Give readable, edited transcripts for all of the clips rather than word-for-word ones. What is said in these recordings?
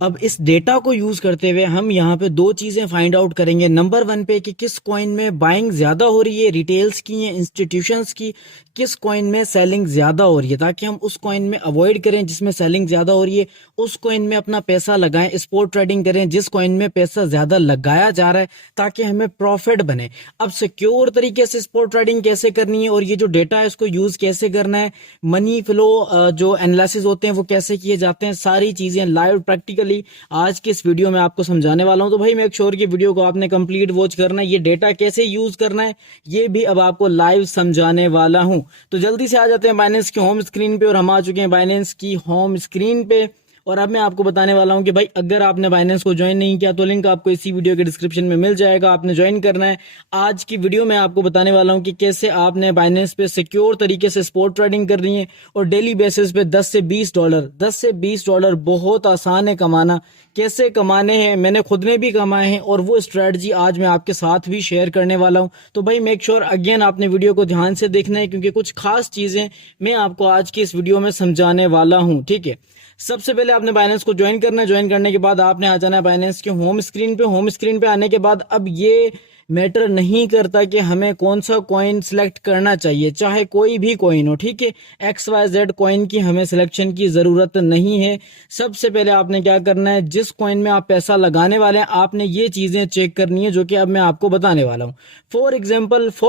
अब इस डेटा को यूज करते हुए हम यहाँ पे दो चीजें फाइंड आउट करेंगे। नंबर वन पे कि किस कॉइन में बाइंग ज्यादा हो रही है, रिटेल्स की या इंस्टीट्यूशंस की, किस कॉइन में सेलिंग ज्यादा हो रही है, ताकि हम उस कॉइन में अवॉइड करें जिसमें सेलिंग ज्यादा हो रही है, उस कॉइन में अपना पैसा लगाएं, स्पॉट ट्रेडिंग करें जिस कॉइन में पैसा ज्यादा लगाया जा रहा है, ताकि हमें प्रॉफिट बने। अब सिक्योर तरीके से स्पॉट ट्रेडिंग कैसे करनी है और ये जो डेटा है इसको यूज कैसे करना है, मनी फ्लो जो एनालिसिस होते हैं वो कैसे किए जाते हैं, सारी चीजें लाइव प्रैक्टिकली आज के इस वीडियो में आपको समझाने वाला हूं। तो भाई मेक श्योर की वीडियो को आपने कंप्लीट वॉच करना है, ये डेटा कैसे यूज करना है ये भी अब आपको लाइव समझाने वाला हूं। तो जल्दी से आ जाते हैं बाइनेंस की होम स्क्रीन पे, और हम आ चुके हैं बाइनेंस की होम स्क्रीन पे। और अब मैं आपको बताने वाला हूं कि भाई अगर आपने बाइनेंस को ज्वाइन नहीं किया तो लिंक आपको इसी वीडियो के डिस्क्रिप्शन में मिल जाएगा, आपने ज्वाइन करना है। आज की वीडियो में आपको बताने वाला हूं कि कैसे आपने बाइनेंस पे सिक्योर तरीके से स्पॉट ट्रेडिंग करनी है और डेली बेसिस पे 10 से 20 डॉलर, 10 से 20 डॉलर बहुत आसान है कमाना। कैसे कमाने हैं मैंने खुद ने भी कमाए हैं और वो स्ट्रेटजी आज मैं आपके साथ भी शेयर करने वाला हूं। तो भाई मेक श्योर अगेन आपने वीडियो को ध्यान से देखना है, क्योंकि कुछ खास चीजें मैं आपको आज की इस वीडियो में समझाने वाला हूं। ठीक है, सबसे पहले आपने बाइनेंस को ज्वाइन करना है। ज्वाइन करने के बाद आपने आ जाना है बाइनेंस के होम स्क्रीन पे। होम स्क्रीन पे आने के बाद अब ये मैटर नहीं करता कि हमें कौन सा कॉइन सिलेक्ट करना चाहिए, चाहे कोई भी कॉइन हो। ठीक है, XYZ कॉइन की हमें सिलेक्शन की जरूरत नहीं है। सबसे पहले आपने क्या करना है, जिस कॉइन में आप पैसा लगाने वाले हैं आपने ये चीजें चेक करनी है जो कि अब मैं आपको बताने वाला हूं। फॉर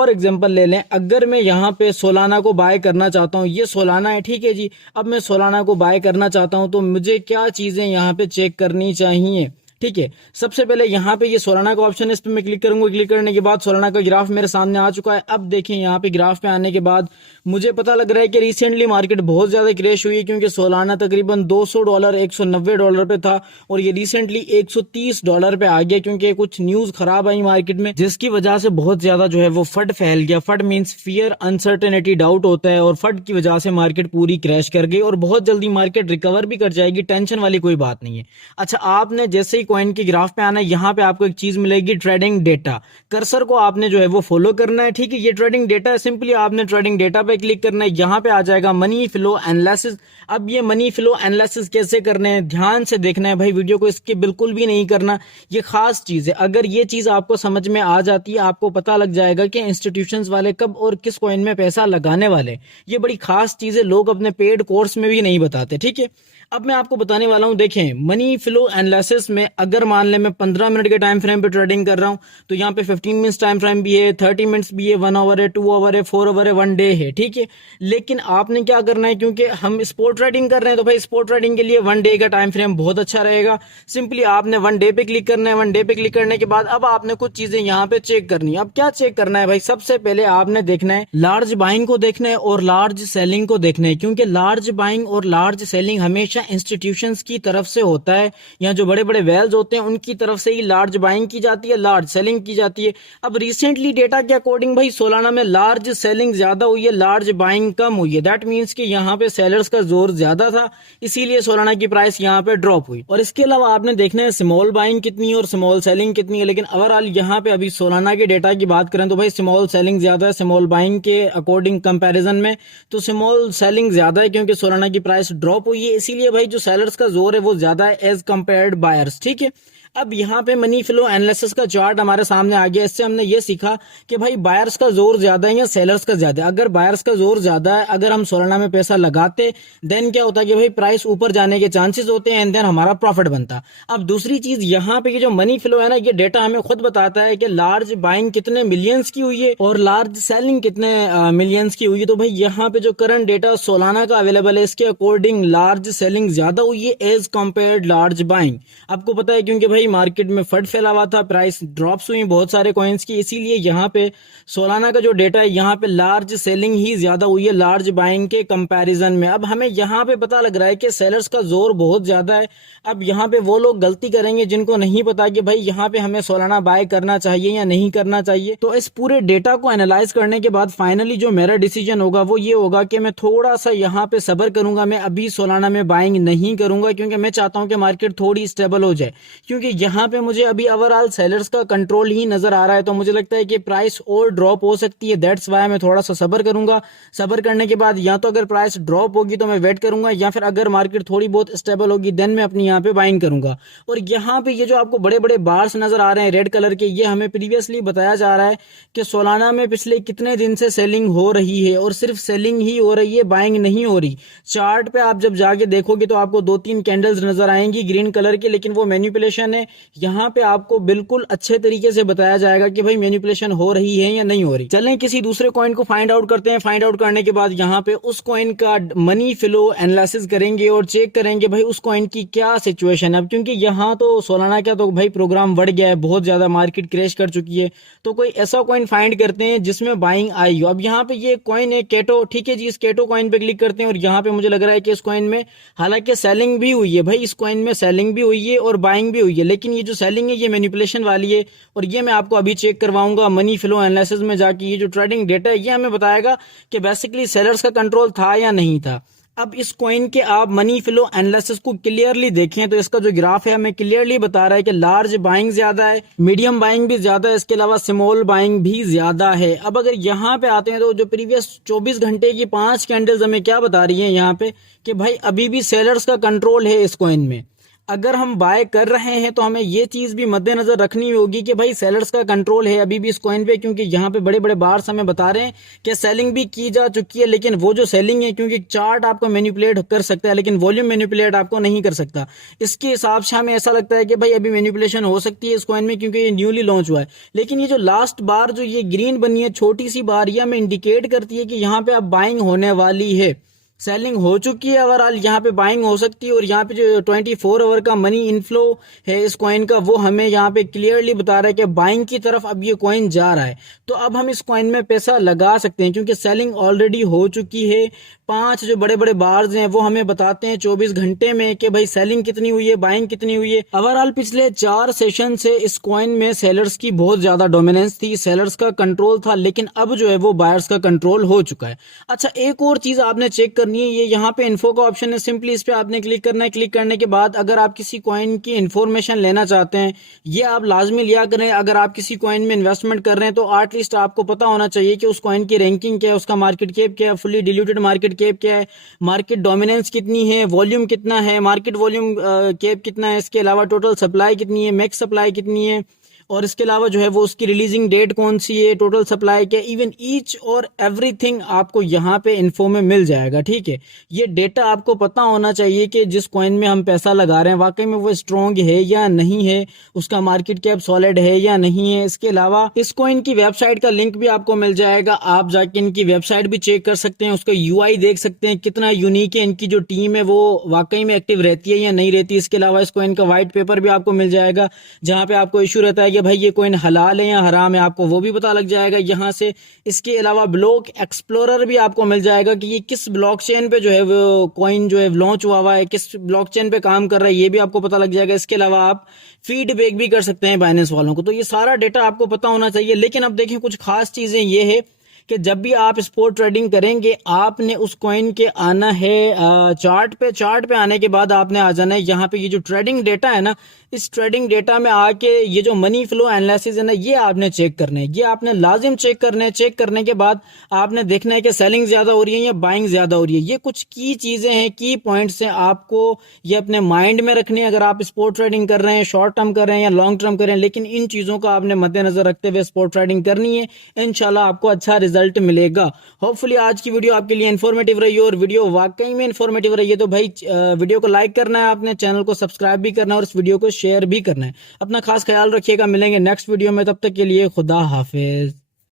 एग्जाम्पल ले लें, अगर मैं यहाँ पे सोलाना को बाय करना चाहता हूँ, ये सोलाना है, ठीक है जी। अब मैं सोलाना को बाय करना चाहता हूं तो मुझे क्या चीजें यहाँ पे चेक करनी चाहिए। ठीक है, सबसे पहले यहाँ पे ये सोलाना का ऑप्शन है, इस पे मैं क्लिक करूंगा। क्लिक करने के बाद सोलाना का ग्राफ मेरे सामने आ चुका है। अब देखें यहाँ पे ग्राफ पे आने के बाद मुझे पता लग रहा है कि रिसेंटली मार्केट बहुत ज्यादा क्रैश हुई है, क्योंकि सोलाना तकरीबन $200 $190 पे था और ये रिसेंटली $130 पे आ गया, क्योंकि कुछ न्यूज खराब आई मार्केट में जिसकी वजह से बहुत ज्यादा जो है वो फड फैल गया। फड मींस फियर, अनसर्टेनिटी, डाउट होता है, और फड की वजह से मार्केट पूरी क्रैश कर गई और बहुत जल्दी मार्केट रिकवर भी कर जाएगी, टेंशन वाली कोई बात नहीं है। अच्छा, आपने जैसे ही कॉइन के ग्राफ पे आना है, यहाँ पे आपको एक चीज मिलेगी, ट्रेडिंग डेटा। कर्सर को आपने जो है वो फॉलो करना है। ठीक है, ये ट्रेडिंग डेटा है, सिंपली आपने ट्रेडिंग डेटा पे क्लिक करना है। यहाँ पे आ जाएगा मनी फ्लो एनालिसिस। अब ये मनी फ्लो एनालिसिस कैसे करने हैं ध्यान से देखना है भाई, वीडियो को इसके बिल्कुल भी नहीं करना, ये खास चीज है। अगर ये चीज आपको समझ में आ जाती है, आपको पता लग जाएगा कि इंस्टीट्यूशंस वाले कब और किस कॉइन में पैसा लगाने वाले। ये बड़ी खास चीज है, लोग अपने पेड कोर्स में भी नहीं बताते। ठीक है, अब मैं आपको बताने वाला हूं। देखें, मनी फ्लो एनालिसिस में अगर मान ले मैं 15 मिनट के टाइम फ्रेम पे ट्रेडिंग कर रहा हूं तो यहाँ पे 15 मिनट्स टाइम फ्रेम भी है, 30 मिनट्स भी है, 1 आवर है, 2 आवर है, 4 आवर है, 1 डे है। ठीक है, लेकिन आपने क्या करना है, क्योंकि हम स्पॉट ट्रेडिंग कर रहे हैं तो भाई स्पॉट ट्रेडिंग के लिए 1 डे का टाइम फ्रेम बहुत अच्छा रहेगा। सिंपली आपने 1 डे पे क्लिक करना है। 1 डे पे क्लिक करने के बाद अब आपने कुछ चीजें यहाँ पे चेक करनी है। अब क्या चेक करना है भाई, सबसे पहले आपने देखना है लार्ज बाइंग को देखना है और लार्ज सेलिंग को देखना है, क्योंकि लार्ज बाइंग और लार्ज सेलिंग हमेशा इंस्टीट्यूशन की तरफ से होता है, या जो बड़े बड़े वेल्स होते हैं उनकी तरफ से ही लार्ज बाइंग की जाती है, लार्ज सेलिंग की जाती है। अब रिसेंटली डेटा के अकॉर्डिंग भाई सोलाना में लार्ज सेलिंग ज्यादा हुई है, लार्ज बाइंग कम हुई है। दैट मींस कि यहाँ पे सेलर्स का जोर ज्यादा था, इसीलिए सोलाना की प्राइस यहाँ पे ड्रॉप हुई। और इसके अलावा आपने देखना है स्मॉल बाइंग कितनी है और स्मॉल सेलिंग कितनी है। लेकिन ओवरऑल यहाँ पे अभी सोलाना के डेटा की बात करें तो भाई स्मॉल सेलिंग ज्यादा है स्मॉल बाइंग के अकॉर्डिंग कंपैरिजन में, तो स्मॉल सेलिंग ज्यादा है क्योंकि सोलाना की प्राइस ड्रॉप हुई है, इसीलिए भाई जो सेलर्स का जोर है वो ज्यादा है एज कंपेयर्ड बायर्स। ठीक है, अब यहाँ पे मनी फ्लो एनालिसिस का चार्ट हमारे सामने आ गया। इससे हमने ये सीखा कि भाई बायर्स का जोर ज्यादा है या सेलर्स का ज्यादा है। अगर बायर्स का जोर ज्यादा है, अगर हम सोलाना में पैसा लगाते देन क्या होता है कि भाई प्राइस ऊपर जाने के चांसेस होते हैं एंड देन हमारा प्रॉफिट बनता। अब दूसरी चीज यहाँ पे ये जो मनी फ्लो है ना, ये डेटा हमें खुद बताता है कि लार्ज बाइंग कितने मिलियंस की हुई है और लार्ज सेलिंग कितने मिलियंस की हुई है। तो भाई यहाँ पे जो करंट डेटा सोलाना का अवेलेबल है इसके अकॉर्डिंग लार्ज सेलिंग ज्यादा हुई है एज कंपेयर्ड लार्ज बाइंग। आपको पता है क्योंकि भाई मार्केट में फड फैला हुआ था, प्राइस ड्रॉप्स हुई बहुत सारे कॉइन्स की, इसीलिए यहाँ पे सोलाना का जो डेटा है यहाँ पे लार्ज सेलिंग ही ज्यादा हुई है लार्ज बाइंग के कंपैरिजन में। अब हमें यहाँ पे पता लग रहा है कि सेलर्स का जोर बहुत ज्यादा है। अब यहाँ पे वो लोग गलती करेंगे जिनको नहीं पता कि भाई यहाँ पे हमें सोलाना बाय करना चाहिए या नहीं करना चाहिए। तो इस पूरे डेटा को एनालाइज करने के बाद फाइनली जो मेरा डिसीजन होगा वो ये होगा कि मैं थोड़ा सा यहाँ पे सब्र करूंगा, मैं अभी सोलाना में बाइंग नहीं करूंगा, क्योंकि मैं चाहता हूँ कि मार्केट थोड़ी स्टेबल हो जाए। क्योंकि क्योंकि यहाँ पे मुझे अभी ओवरऑल सेलर्स का कंट्रोल ही नजर आ रहा है, तो मुझे लगता है कि प्राइस और ड्रॉप हो सकती है। दैट्स वाई मैं थोड़ा सा सब्र करूंगा। सब्र करने के बाद या तो अगर प्राइस ड्रॉप होगी तो मैं वेट करूंगा, या फिर अगर मार्केट थोड़ी बहुत स्टेबल होगी देन मैं अपनी यहाँ पे बाइंग करूंगा। और यहाँ पे ये जो आपको बड़े बड़े बार्स नजर आ रहे हैं रेड कलर के, ये हमें प्रीवियसली बताया जा रहा है कि सोलाना में पिछले कितने दिन से सेलिंग हो रही है, और सिर्फ सेलिंग ही हो रही है, बाइंग नहीं हो रही। चार्ट पे आप जब जाके देखोगे तो आपको 2-3 कैंडल्स नजर आएंगी ग्रीन कलर की, लेकिन वो मैनिपुलेशन है। यहाँ पे आपको बिल्कुल अच्छे तरीके से बताया जाएगा कि भाई मैनिपुलेशन हो रही है या नहीं हो रही। चलें किसी दूसरे कॉइन को फाइंड आउट करते हैं। फाइंड आउट करने के बाद यहाँ पे उस कॉइन का मनी फ्लो एनालिसिस करेंगे और चेक करेंगे भाई उस कॉइन की क्या सिचुएशन है। अब क्योंकि यहाँ तो सोलाना क्या तो भाई प्रोग्राम बढ़ गया है, बहुत ज्यादा मार्केट क्रैश कर चुकी है, तो कोई ऐसा कॉइन फाइंड करते हैं जिसमें बाइंग आई हो। अब यहाँ पे ये कॉइन है केटो, ठीक है जी, इस केटो कॉइन पे क्लिक करते हैं और यहाँ पे मुझे लग रहा है कि इस कॉइन में हालांकि सेलिंग भी हुई है भाई, इस कॉइन में सेलिंग भी हुई है और बाइंग भी हुई है, लेकिन ये जो सेलिंग है ये मैनिपुलेशन वाली है। और ये मैं आपको अभी चेक करवाऊंगा मनी फ्लो एनालिसिस में जाके। ये जो ट्रेडिंग डेटा है ये हमें बताएगा कि बेसिकली सेलर्स का कंट्रोल था या नहीं था। अब इस कॉइन के आप मनी फ्लो एनालिसिस को क्लियरली देखें तो इसका जो ग्राफ है हमें क्लियरली बता रहा है कि लार्ज बाइंग ज्यादा है, मीडियम बाइंग भी ज्यादा है, इसके अलावा स्मॉल बाइंग भी ज्यादा है। अब अगर यहाँ पे आते हैं तो जो प्रीवियस 24 घंटे की 5 कैंडल्स हमें क्या बता रही हैं यहाँ पे कि भाई अभी भी सेलर्स का कंट्रोल है इस कॉइन में। अगर हम बाय कर रहे हैं तो हमें ये चीज भी मद्देनजर रखनी होगी कि भाई सेलर्स का कंट्रोल है अभी भी इस कॉइन पे, क्योंकि यहाँ पे बड़े बड़े बार्स हमें बता रहे हैं कि सेलिंग भी की जा चुकी है, लेकिन वो जो सेलिंग है क्योंकि चार्ट आपको मैनिपुलेट कर सकता है लेकिन वॉल्यूम मैनिपुलेट आपको नहीं कर सकता। इसके हिसाब से हमें ऐसा लगता है कि भाई अभी मैनिपुलेशन हो सकती है इस कॉइन में क्योंकि ये न्यूली लॉन्च हुआ है। लेकिन ये जो लास्ट बार जो ये ग्रीन बनी है छोटी सी बार, ये हमें इंडिकेट करती है कि यहाँ पे अब बाइंग होने वाली है, सेलिंग हो चुकी है, ओवरऑल यहाँ पे बाइंग हो सकती है। और यहाँ पे जो 24 आवर का मनी इनफ्लो है इस कॉइन का वो हमें यहाँ पे क्लियरली बता रहा है कि बाइंग की तरफ अब ये कॉइन जा रहा है। तो अब हम इस कॉइन में पैसा लगा सकते हैं क्योंकि सेलिंग ऑलरेडी हो चुकी है। 5 जो बड़े बड़े बार्स हैं वो हमें बताते हैं 24 घंटे में कि भाई सेलिंग कितनी हुई है, बाइंग कितनी हुई है। ओवरऑल पिछले 4 सेशन से इस कॉइन में सेलर्स की बहुत ज्यादा डोमिनेंस थी, सेलर्स का कंट्रोल था, लेकिन अब जो है वो बायर्स का कंट्रोल हो चुका है। अच्छा, एक और चीज आपने चेक करनी है, ये यहाँ पे इन्फो का ऑप्शन है, सिंपली इस पे आपने क्लिक करना है। क्लिक करने के बाद अगर आप किसी कॉइन की इंफॉर्मेशन लेना चाहते हैं ये आप लाजमी लिया करें। अगर आप किसी कॉइन में इन्वेस्टमेंट कर रहे हैं तो एटलीस्ट आपको पता होना चाहिए कि उस कॉइन की रैंकिंग क्या है, उसका मार्केट कैप क्या है, फुली डिल्यूटेड मार्केट कैप क्या है, मार्केट डोमिनेंस कितनी है, वॉल्यूम कितना है, मार्केट वॉल्यूम कैप कितना है, इसके अलावा टोटल सप्लाई कितनी है, मैक्स सप्लाई कितनी है, और इसके अलावा जो है वो उसकी रिलीजिंग डेट कौन सी है, टोटल सप्लाई क्या, इवन ईच और एवरीथिंग आपको यहाँ पे इन्फो में मिल जाएगा। ठीक है, ये डेटा आपको पता होना चाहिए कि जिस कॉइन में हम पैसा लगा रहे हैं वाकई में वो स्ट्रॉन्ग है या नहीं है, उसका मार्केट कैप सॉलिड है या नहीं है। इसके अलावा इस कॉइन की वेबसाइट का लिंक भी आपको मिल जाएगा, आप जाके इनकी वेबसाइट भी चेक कर सकते हैं, उसका यूआई देख सकते हैं कितना यूनिक है, इनकी जो टीम है वो वाकई में एक्टिव रहती है या नहीं रहती। इसके अलावा इस कॉइन का व्हाइट पेपर भी आपको मिल जाएगा जहां पे आपको इशू रहता है कि भाई ये कॉइन हलाल है या हराम है, आपको वो भी पता लग जाएगा यहाँ से। इसके अलावा ब्लॉक एक्सप्लोरर भी आपको मिल जाएगा कि ये किस ब्लॉकचेन पे जो है वो कॉइन जो है लॉन्च हुआ है, किस ब्लॉकचेन पे काम कर रहा है, ये भी आपको पता लग जाएगा। इसके अलावा आप फीडबैक भी कर सकते हैं बाइनेंस वालों को, तो ये सारा डेटा आपको पता होना चाहिए। लेकिन अब देखें कुछ खास चीजें ये है कि जब भी आप स्पॉट ट्रेडिंग करेंगे आपने उस कॉइन के आना है चार्ट पे आने के बाद आपने आ जाना है यहाँ पे। ये जो ट्रेडिंग डेटा है ना, इस ट्रेडिंग डेटा में आके ये जो मनी फ्लो एनालिसिस है ना ये आपने चेक करना है, ये आपने लाजिम चेक करना है। चेक करने के बाद आपने देखना है कि सेलिंग ज्यादा हो रही है या बाइंग ज्यादा हो रही है। ये कुछ की चीजें हैं, की पॉइंट्स हैं, आपको ये अपने माइंड में रखनी है अगर आप स्पॉट ट्रेडिंग कर रहे हैं, शॉर्ट टर्म कर रहे हैं या लॉन्ग टर्म कर रहे हैं। लेकिन इन चीजों का आपने मद्देनजर रखते हुए स्पॉट ट्रेडिंग करनी है, इंशाल्लाह आपको अच्छा रिजल्ट मिलेगा। होपफुली आज की वीडियो आपके लिए इन्फॉर्मेटिव रही हो, और वीडियो वाकई में इन्फॉर्मेटिव रही है तो भाई वीडियो को लाइक करना है, आपने चैनल को सब्सक्राइब भी करना है और इस वीडियो को शेयर भी करना है। अपना खास ख्याल रखिएगा, मिलेंगे नेक्स्ट वीडियो में, तब तक के लिए खुदा हाफिज।